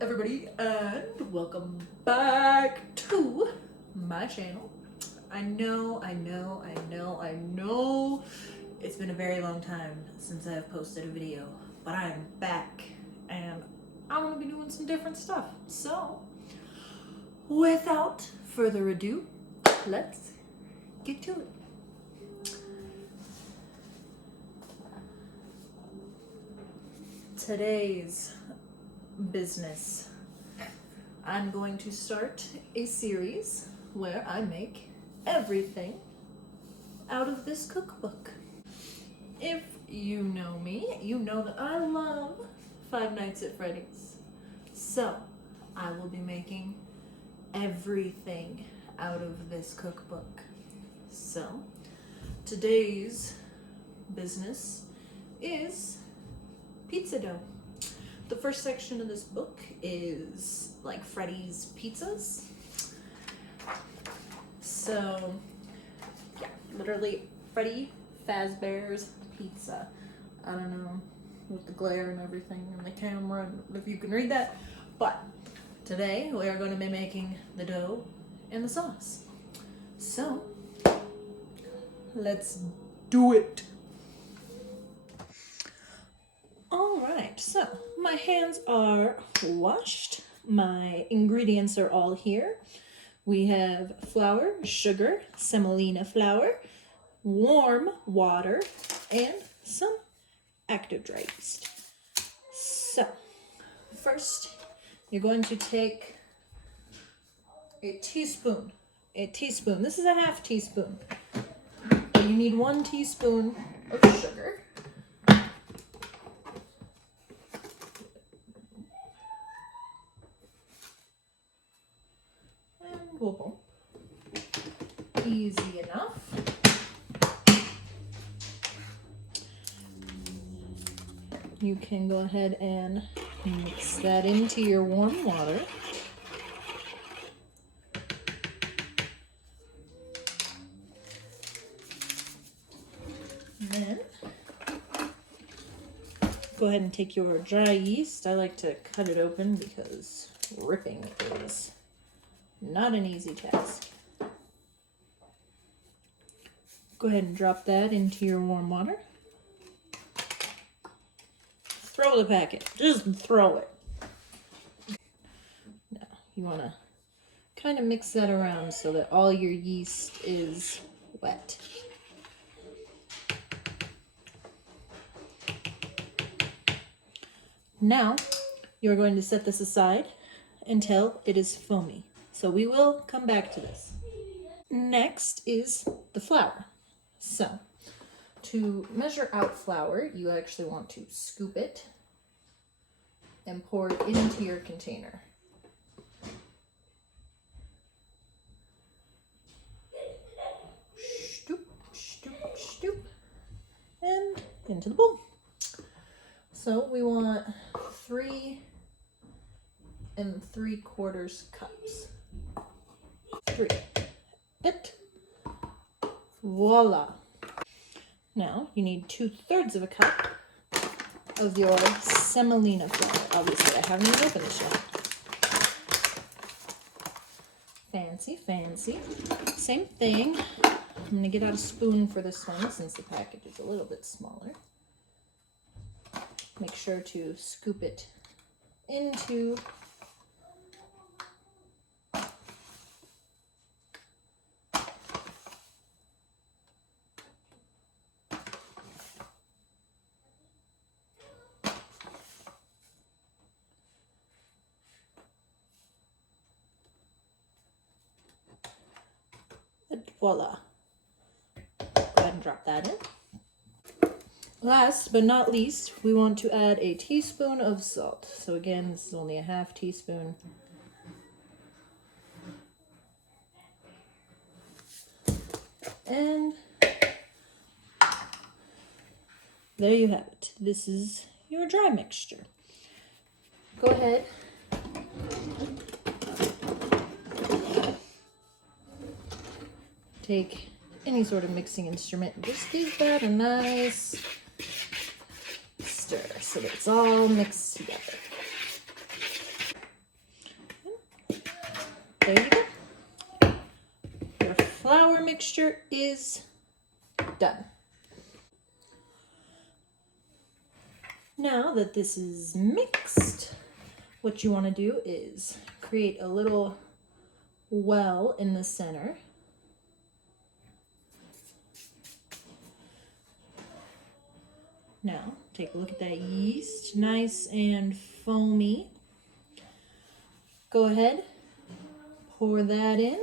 everybody, and welcome back to my channel. I know it's been a very long time since I've posted a video, but I'm back and I'm gonna be doing some different stuff. So without further ado, let's get to it. Today's business, I'm going to start a series where I make everything out of this cookbook. If you know me, you know that I love Five Nights at Freddy's. So I will be making everything out of this cookbook. So today's business is pizza dough. The first section of this book is like Freddy's pizzas. So yeah, literally Freddy Fazbear's pizza. I don't know with the glare and everything and the camera and if you can read that, but today we are going to be making the dough and the sauce. So let's do it. Alright, so my hands are washed. My ingredients are all here. We have flour, sugar, semolina flour, warm water, and some active dry yeast. So, first you're going to take a teaspoon. This is a half teaspoon. You need 1 teaspoon of sugar. Boom. Easy enough. You can go ahead and mix that into your warm water. And then go ahead and take your dry yeast. I like to cut it open because ripping is not an easy task. Go ahead and drop that into your warm water. Throw the packet. Just throw it. Now, you want to kind of mix that around so that all your yeast is wet. Now, you're going to set this aside until it is foamy. So we will come back to this. Next is the flour. So to measure out flour, you actually want to scoop it and pour it into your container. Stoop, stoop, stoop, and into the bowl. So we want 3 3/4 cups. 3. It. Voila. Now you need 2/3 of a cup of your semolina flour. Obviously, I haven't even opened this yet. Fancy, fancy. Same thing. I'm gonna get out a spoon for this one since the package is a little bit smaller. Make sure to scoop it into voila. Go ahead and drop that in. Last but not least, we want to add a teaspoon of salt. So again, this is only a half teaspoon. And there you have it. This is your dry mixture. Go ahead. Take any sort of mixing instrument and just give that a nice stir so that it's all mixed together. There you go. Your flour mixture is done. Now that this is mixed, what you want to do is create a little well in the center. Now, take a look at that yeast, nice and foamy. Go ahead, pour that in.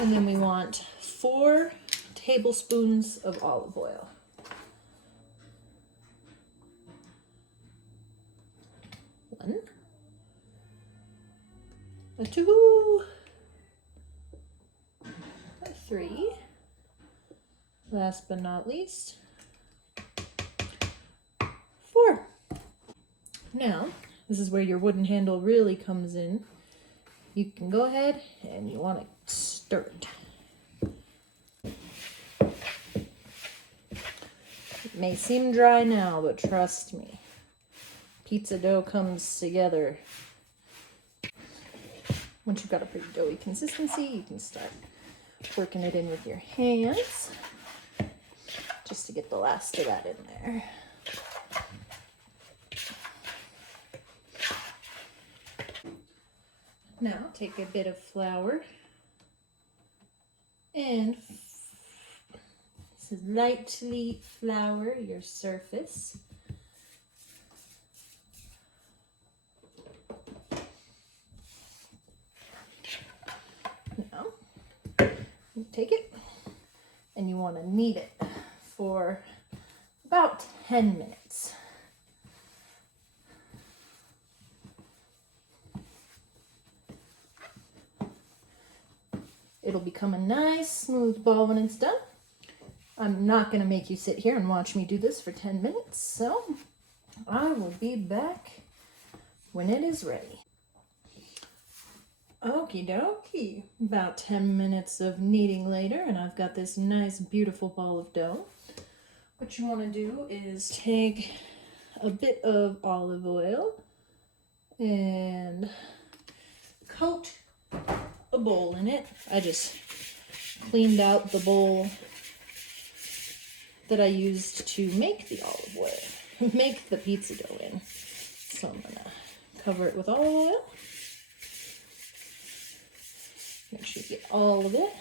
And then we want 4 tablespoons of olive oil. One, a 2, a 3, last but not least, 4. Now, this is where your wooden handle really comes in. You can go ahead and you want to stir it. It may seem dry now, but trust me, pizza dough comes together. Once you've got a pretty doughy consistency, you can start working it in with your hands, just to get the last of that in there. Now take a bit of flour and lightly flour your surface. Now you take it and you want to knead it for about 10 minutes. It'll become a nice smooth ball when it's done. I'm not going to make you sit here and watch me do this for 10 minutes, so I will be back when it is ready. Okie dokie. About 10 minutes of kneading later, and I've got this nice beautiful ball of dough. What you want to do is take a bit of olive oil and coat a bowl in it. I just cleaned out the bowl that I used to make the olive oil, make the pizza dough in. So I'm gonna cover it with olive oil. Make sure you get all of it.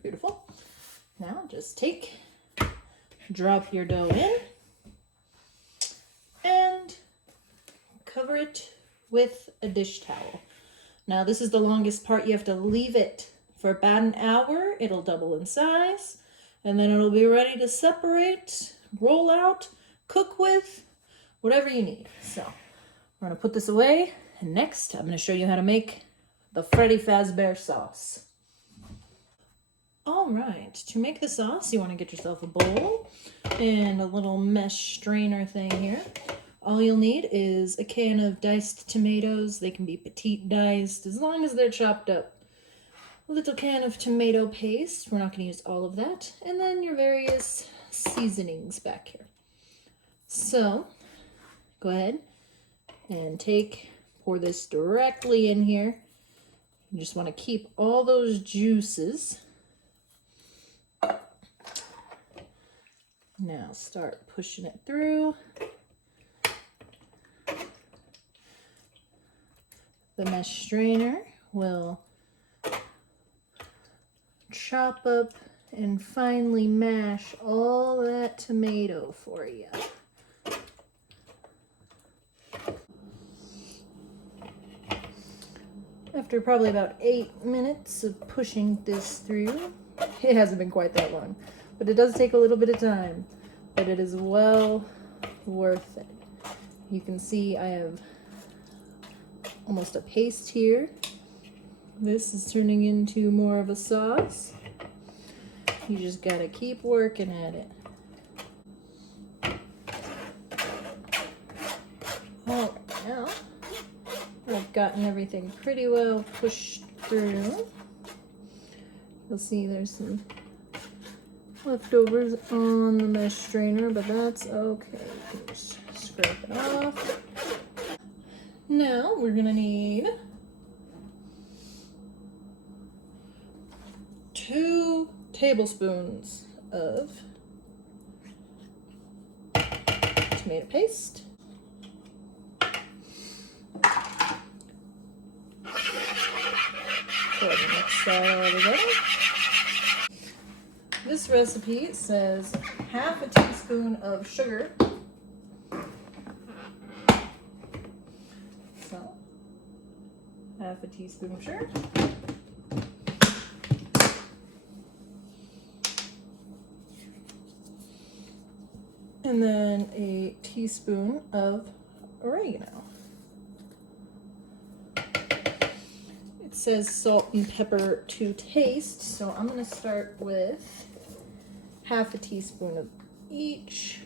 Beautiful. Now just drop your dough in and cover it with a dish towel. Now this is the longest part. You have to leave it for about an hour. It'll double in size and then it'll be ready to separate, roll out, cook with, whatever you need. So we're gonna put this away, and next I'm gonna show you how to make the Freddy Fazbear sauce. All right, to make the sauce, you wanna get yourself a bowl and a little mesh strainer thing here. All you'll need is a can of diced tomatoes. They can be petite diced, as long as they're chopped up. A little can of tomato paste. We're not going to use all of that. And then your various seasonings back here. So, go ahead and pour this directly in here. You just want to keep all those juices. Now start pushing it through. The mesh strainer will chop up and finely mash all that tomato for you. After probably about 8 minutes of pushing this through, it hasn't been quite that long, but it does take a little bit of time, but it is well worth it. You can see I have almost a paste here. This is turning into more of a sauce. You just gotta keep working at it. Oh, now I've gotten everything pretty well pushed through. You'll see there's some leftovers on the mesh strainer, but that's okay. Just scrape it off. Now we're gonna need 2 tablespoons of tomato paste. Go ahead and mix that all together. This recipe says half a teaspoon of sugar. So, half a teaspoon of sugar. And then a teaspoon of oregano. It says salt and pepper to taste, so I'm going to start with half a teaspoon of each.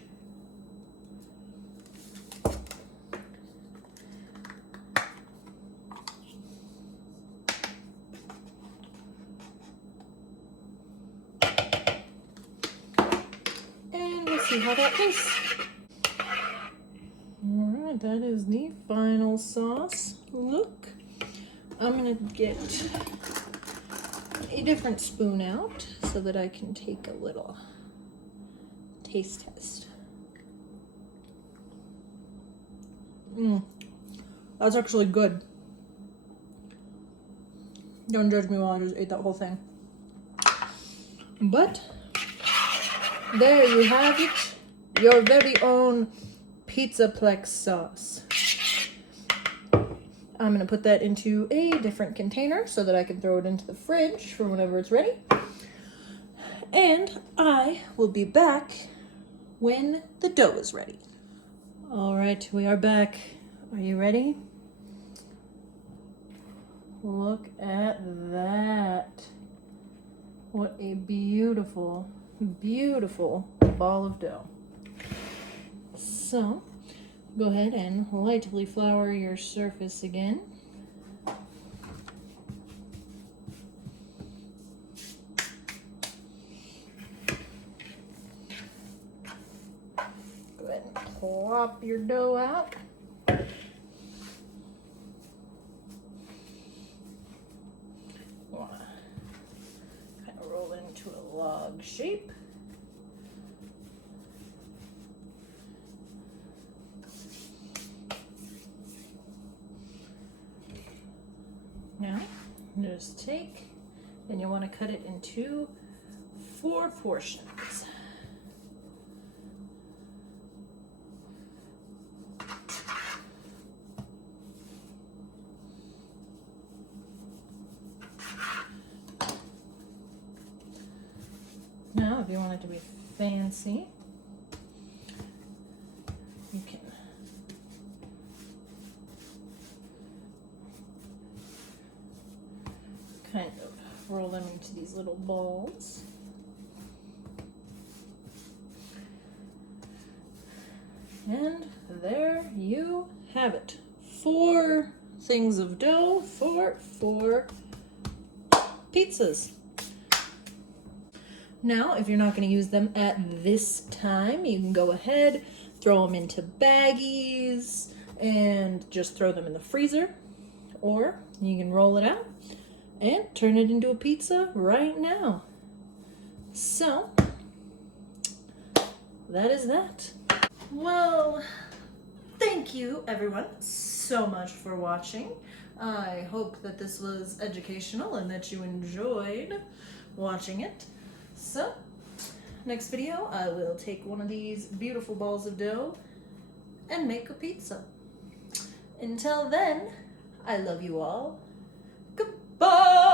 And we'll see how that tastes. Alright, that is the final sauce look. I'm going to get a different spoon out so that I can take a little taste test. That's actually good. Don't judge me while I just ate that whole thing. But there you have it, your very own Pizzaplex sauce. I'm going to put that into a different container so that I can throw it into the fridge for whenever it's ready. And I will be back when the dough is ready. All right, we are back. Are you ready? Look at that. What a beautiful, beautiful ball of dough. So, go ahead and lightly flour your surface again. Go ahead and plop your dough out. Kind of roll it into a log shape. Now, just take, and you want to cut it into 4 portions. Now, if you want it to be fancy, you can kind of roll them into these little balls. And there you have it. 4 things of dough for 4 pizzas. Now, if you're not going to use them at this time, you can go ahead, throw them into baggies, and just throw them in the freezer. Or you can roll it out and turn it into a pizza right now. So, that is that. Well, thank you everyone so much for watching. I hope that this was educational and that you enjoyed watching it. So, next video I will take one of these beautiful balls of dough and make a pizza. Until then, I love you all. Goodbye!